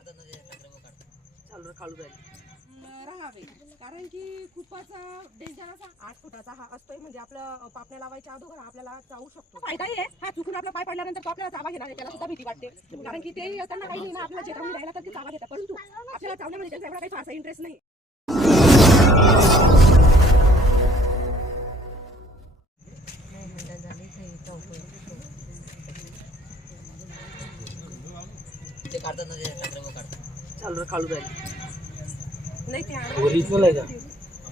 काढतात ना ते टाकलं बघ काढतात. चालू काढू राहील राहावे कारण की खूपच डेंजर असा आठ फुटाचा हा असतोय. म्हणजे आपलं पापण्या लावायच्या अगोदर आपल्याला चावू शकतो. फायदा आहे? हा चुकून आपला पाय पडल्यानंतर तो आपल्याला चावा घेणार आहे. त्याला सुद्धा भीती वाटते. कारण की ते त्यांना काही नाही ना आपल्याला चेतावणी द्यायला तर ते चावा घेतात. परंतु आपल्याला चावण्यामध्ये त्यांचा एवढा काही फारसा इंटरेस्ट नाही. काढतात ना ते काढतात. चालू काढू नाही ते ओरिजिनल आहे का?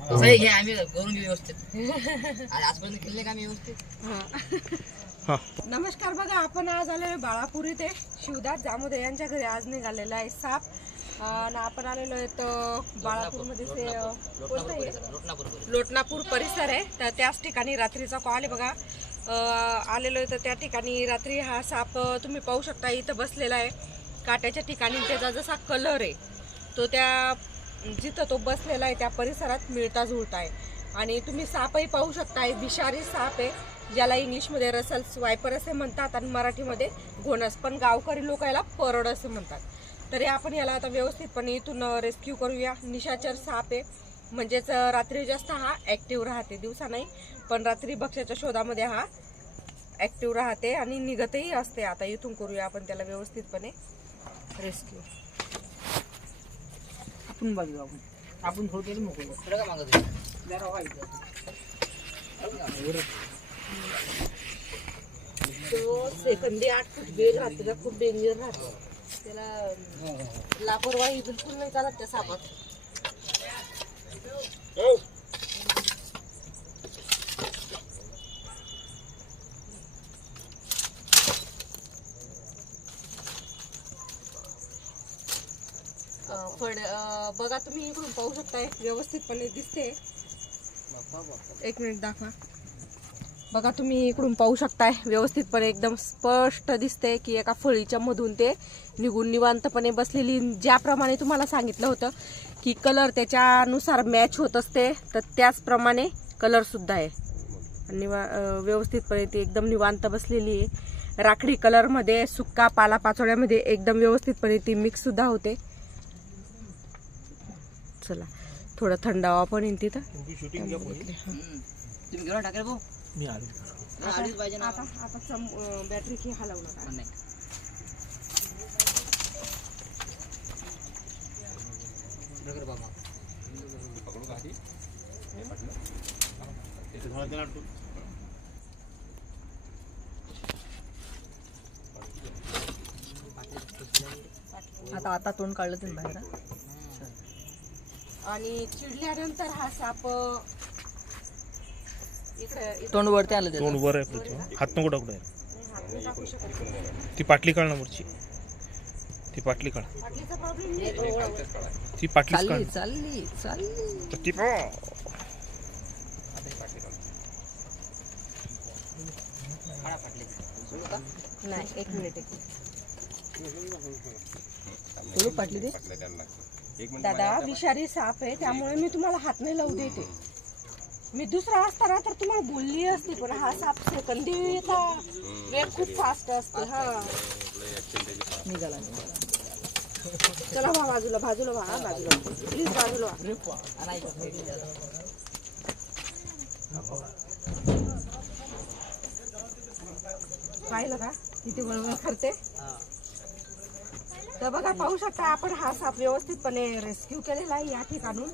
असं आहे, घे आम्ही करून घेऊ व्यवस्थित. आणि आजपर्यंत केले का आम्ही व्यवस्थित? नमस्कार बघा आपण आज आलोय बाळापूर इथे. शिवदास जामोदे यांच्या घरी आज निघालेला आहे साप. आणि आपण आलेलो आहे तर बाळापूरमध्ये ते अं, कोणतं आहे? लोटनापूर परिसर. लोटनापूर परिसर आहे. तर त्याच ठिकाणी रात्रीचा कॉल आहे बघा. अं, आलेलो आहे तर त्या ठिकाणी रात्री हा साप अं, तुम्ही पाहू शकता इथं बसलेला आहे. काट्याच्या ठिकाणी त्याचा जसा कलर आहे तो त्या जिथं तो बसलेला आहे त्या परिसरात मिळता जुळता आहे आणि तुम्ही सापही पाहू शकता विषारी साप आहे ज्याला इंग्लिशमध्ये रसल वायपर असे म्हणतात आणि मराठीमध्ये घोणस पण गावकरी लोक याला परड असे म्हणतात. तरी आपण याला आता व्यवस्थितपणे इथून रेस्क्यू करूया. निशाचर साप आहे. म्हणजेच रात्री जास्त हा ॲक्टिव्ह राहते दिवसा नाही पण रात्री भक्ष्याच्या शोधामध्ये हा ॲक्टिव्ह राहते आणि निघतही असते. आता इथून करूया आपण त्याला व्यवस्थितपणे. रेस्क्यू आपण बाजू आपण. आपण थोडं मोकळं पुढं का मागं तुम्ही? जरा तो सेकंदी आठ फूट वेग राहते त्याला खूप डेंजर राहतो. त्याला लापरवाही बिलकुल नाही चालत त्या सापात. फड बघा तुम्ही इकडून पाहू शकताय व्यवस्थितपणे दिसते. एक मिनिट दाखवा. बघा तुम्ही इकडून पाहू शकताय व्यवस्थितपणे एकदम स्पष्ट दिसते की एका फळीच्या मधून ते निघून निवांतपणे बसलेली. ज्याप्रमाणे तुम्हाला सांगितलं होतं की कलर त्याच्यानुसार मॅच होत असते तर त्याचप्रमाणे कलरसुद्धा आहे. निवा व्यवस्थितपणे ती एकदम निवांत बसलेली आहे. राखडी कलरमध्ये सुक्का पाला पाचोळ्यामध्ये एकदम व्यवस्थितपणे ती मिक्ससुद्धा होते. चला थोडं थंडावा पण येईल तिथं. हं. बॅटरी की हलवू नका. आता आता तोंड काढलं तुम्ही बाहेर? आणि चिडल्यानंतर हा साप इकडे इकडे. तोंड वरती आलं त्याचं. तोंड वर आहे. हात नको टाकू direct. हात नाही टाकू शकत नाही. ती पाटली काढ ना वरची ती पाटली काढ बाटलीचा प्रॉब्लेम नाही. ती पाटलीच चालली काढ चालली चालली. फाटले नाही एक मिनिट एक मिनिट. पाटली ते दादा विषारी साप आहे त्यामुळे मी तुम्हाला हात नाही लावू देते. मी दुसरा असताना तर तुम्हाला बोलली असती पण हा साप सेकंदीचा वेग खूप फास्ट असतो हा. निघाला निघाला चला व्हा बाजूला बाजूला हा, बाजूला. प्लीज बाजूला पाहिलं का? किती वळवळ करते? तर बघा पाहू शकता आपण हा साप व्यवस्थितपणे रेस्क्यू केलेला आहे या ठिकाणून.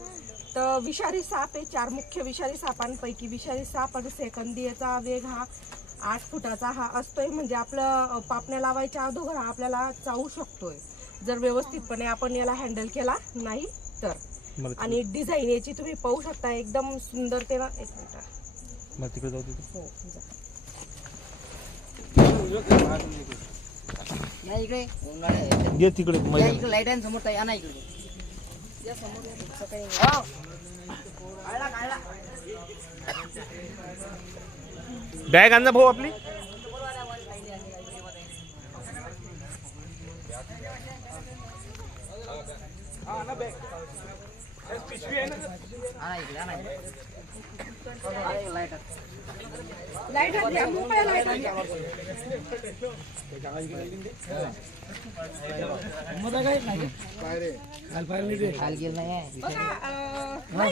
तर विषारी साप आहे चार मुख्य विषारी सापांपैकी विषारी साप आणि सेकंदीचा वेग हा आठ फुटाचा हा असतोय. म्हणजे आपलं पापण्या लावायच्या अगोदर हा आपल्याला चावू शकतोय. जर व्यवस्थितपणे आपण याला हँडल केला नाही तर. आणि डिझाईन याची तुम्ही पाहू शकता एकदम सुंदर ते ना एक मिनिट. हो इकडे. घे तिकडे या मैदान. इकडे लाइट आहे ना समोर या ना इकडे. या समोर या, तुमचं काही नाही. बॅग आण ना भाऊ आपली.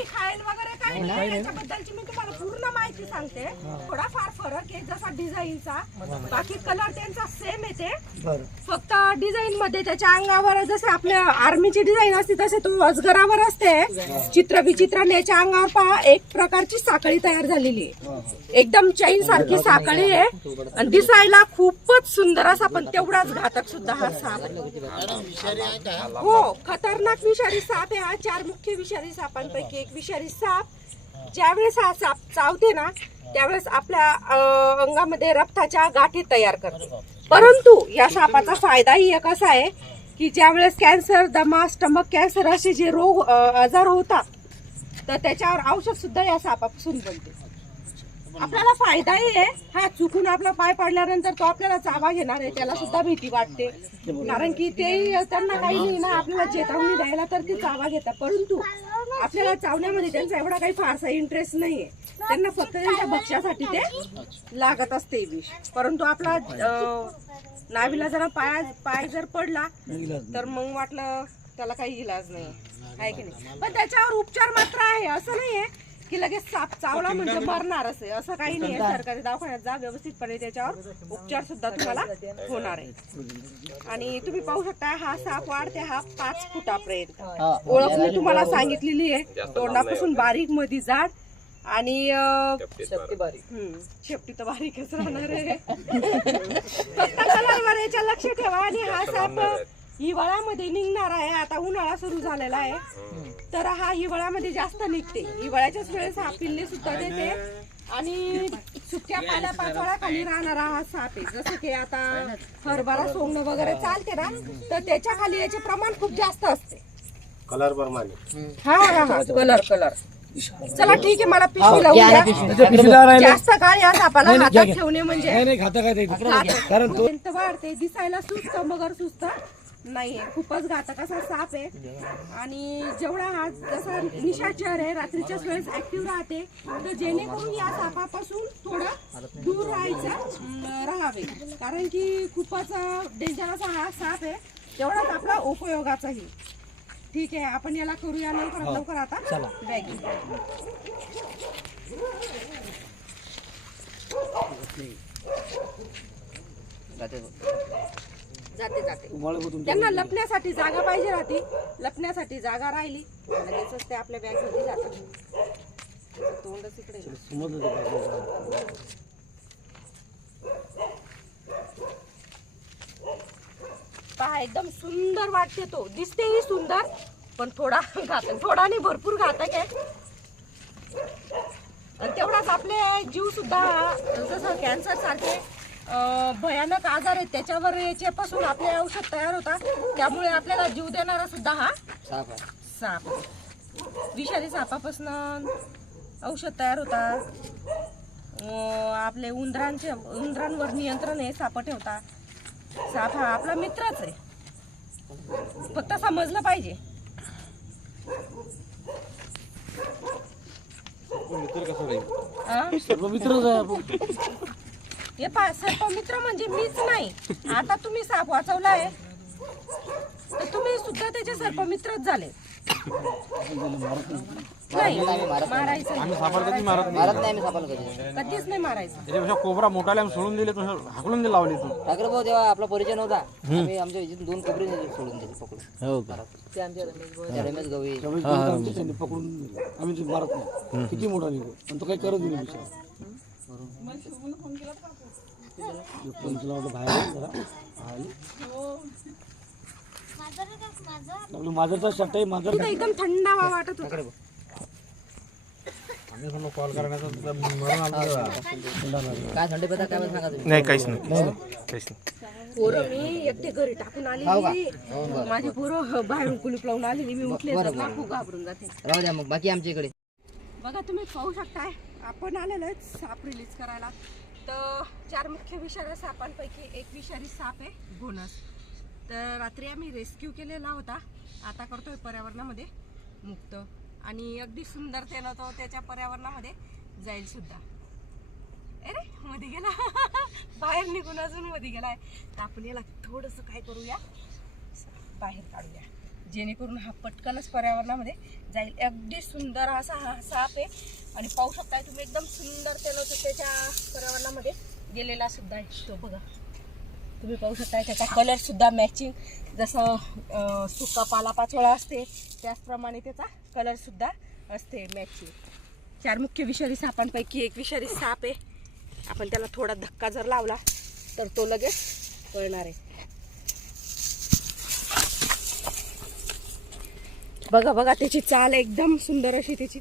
खायला वगैरे काही नाही याच्याबद्दलची मी तुम्हाला माहिती सांगते. थोडाफार फरक आहे जसा डिझाईनचा. बाकी कलर त्यांचा सेम येते. फक्त डिझाईन मध्ये त्याच्या अंगावर जसे आपल्या आर्मीची डिझाईन असते तसे तो अजगरावर असते. चित्र विचित्र याच्या अंगावर पहा एक प्रकारची साखळी तयार झालेली आहे. एकदम चैन सारखी साखळी आहे. आणि दिसायला खूपच सुंदर असा पण तेवढाच घातक सुद्धा हा साप. हो खतरनाक विषारी साप आहे हा. चार मुख्य विषारी सापांपैकी एक विषारी साप. ज्यावेळेस हा साप चावते ना त्यावेळेस आपल्या अंगामध्ये रक्ताच्या गाठी तयार करते. परंतु या सापाचा फायदाही एक असा आहे की ज्यावेळेस कॅन्सर दमा स्टमक कॅन्सर असे जे रोग आजार होतात तर त्याच्यावर औषध सुद्धा या सापापासून बनते. आपल्याला फायदाही आहे. हा चुकून आपला पाय पडल्यानंतर तो आपल्याला चावा घेणार आहे त्याला सुद्धा भीती वाटते. कारण की ते त्यांना काही नाही ना आपल्याला चेतावणी द्यायला तर ते चावा घेतात. परंतु आपल्याला चावण्यामध्ये त्यांचा एवढा काही फारसा इंटरेस्ट नाहीये. त्यांना फक्त त्यांच्या भक्ष्यासाठी ते लागत असते विष. परंतु आपला नावीला जरा पाय पाय जर पडला तर मग वाटलं त्याला काही इलाज नाही आहे की नाही? पण त्याच्यावर उपचार मात्र आहे असं नाहीये. की लगेच साप चावला म्हणजे मरणारच आहे. असं काही नाही आहे. सरकारी दवाखान्यात जा व्यवस्थितपणे त्याच्यावर. उपचार सुद्धा तुम्हाला होणार आहे. आणि तुम्ही पाहू शकता हा साप वाढते हा पाच फुटापर्यंत. ओळख मी तुम्हाला सांगितलेली आहे. तोंडापासून बारीकमध्ये जाड. आणि शेपटी तर बारीकच राहणार आहे. याच्या लक्ष ठेवा आणि हा साप हिवाळ्यामध्ये निघणार आहे आता उन्हाळा सुरू झालेला आहे. तर हा हिवाळ्यामध्ये जास्त निघते. हिवाळ्याच्याच वेळेस हा पिल्ले सुद्धा देते. आणि सुक्या पाल्या पाचोळ्या खाली राहणारा हा साप आहे. जसं की आता हरभरा सोंगणं वगैरे चालते ना तर त्याच्याखाली याचे प्रमाण खूप जास्त असते. कलर प्रमाणे हा हा हा. Colour colour. चला ठीक आहे मला पिशवी लावून द्या. जास्त काळ या सापाला हातात ठेवणे म्हणजे. कारण तो वाढते दिसायला सुस्त मगर सुस्त. नाहीये. खूपच घातक असा साप आहे. आणि जेवढा हा जसा निशाचर आहे रात्रीच्याच वेळेस ऍक्टिव्ह राहते तर जेणेकरून या सापापासून थोडं दूर राहायचं राहावे. कारण की खूपच डेंजर असा हा साप आहे. तेवढाच आपला उपयोगाचाही. ठीक आहे आपण याला करूया लवकरात लवकर आता. बॅग जाते जाते. त्यांना लपण्यासाठी जागा पाहिजे राहते. लपण्यासाठी जागा राहिली. लगेचच ते आपल्या बॅगमध्ये जातात तोंडच इकडे. पहा एकदम सुंदर वाटते तो. दिसतेही सुंदर पण थोडा घातक थोडा नाही भरपूर घातक आहे. आणि तेवढाच आपले जीव सुद्धा जसं कॅन्सर सारखे भयानक आजार आहेत. त्याच्यावर याच्यापासून आपले औषध तयार होतात त्यामुळे आपल्याला जीव देणारा सुद्धा हा साप आहे. विषारी सापापासून औषध तयार होतात आपले उंदरांचे उंदरांवर नियंत्रण हे साप ठेवतात साप हा आपला मित्रच आहे. फक्त समजलं पाहिजे. हा? हे सर्प मित्र म्हणजे मीच नाही. आता तुम्ही साप वाचवलाय. तर तुम्ही सुद्धा त्याचे सर्प मित्रच झाले. नाही मारायचं नाही. मारत नाही. आम्ही सापाला कधी. कधीच नाही मारायचं. त्याच्यापेक्षा कोबरा मोठाले आम्ही सोडून दिले हाकलून दिले लावले तू. ठाकरे भाऊ तेव्हा आपला परिचय नव्हता. आम्ही आमच्या इथून दोन कोबरी सोडून दिले पकडून. हो का? त्या रमेश गवई त्यांनी पकडून दिले. आम्ही ते मारत नाही. किती मोठा निघो पण तो काही करत नाही शर्ट आहे एकदम वाटत होता. थंडी नाही काहीच नाही काहीच नाही पोरं मी एकटे घरी टाकून आलेली. माझी पोरं बाहेरून कुलूप लावून आलेली. मी उठले तर ना खूप घाबरून जाते. राहू द्या मग बाकी आमच्या इकडे. बघा तुम्ही पाहू शकताय आपण आलेलो आहे साप रिलीज करायला. तर चार मुख्य विषारी सापांपैकी एक विषारी साप आहे घोणस. तर रात्री आम्ही रेस्क्यू केलेला होता. आता करतोय पर्यावरणामध्ये मुक्त. आणि अगदी सुंदरतेनं तो त्याच्या पर्यावरणामध्ये जाईल सुद्धा. अरे मध्ये गेला. बाहेर निघून अजून मध्ये गेलाय. तर आपण याला थोडस काय करूया? बाहेर काढूया. जेणेकरून हा पटकनच पर्यावरणामध्ये जाईल. अगदी सुंदर असा हा साप आहे. आणि पाहू शकताय तुम्ही एकदम सुंदर त्याला त्याच्या पर्यावरणामध्ये गेलेला सुद्धा आहे. तो बघा. तुम्ही पाहू शकताय त्याचा कलरसुद्धा मॅचिंग जसं सुका पालापाचोळा असते त्याचप्रमाणे त्याचा कलरसुद्धा असते मॅचिंग चार मुख्य विषारी सापांपैकी एक विषारी साप आहे. आपण त्याला थोडा धक्का जर लावला तर तो लगेच पळणार आहे. बघा बघा त्याची चाल एकदम सुंदर अशी त्याची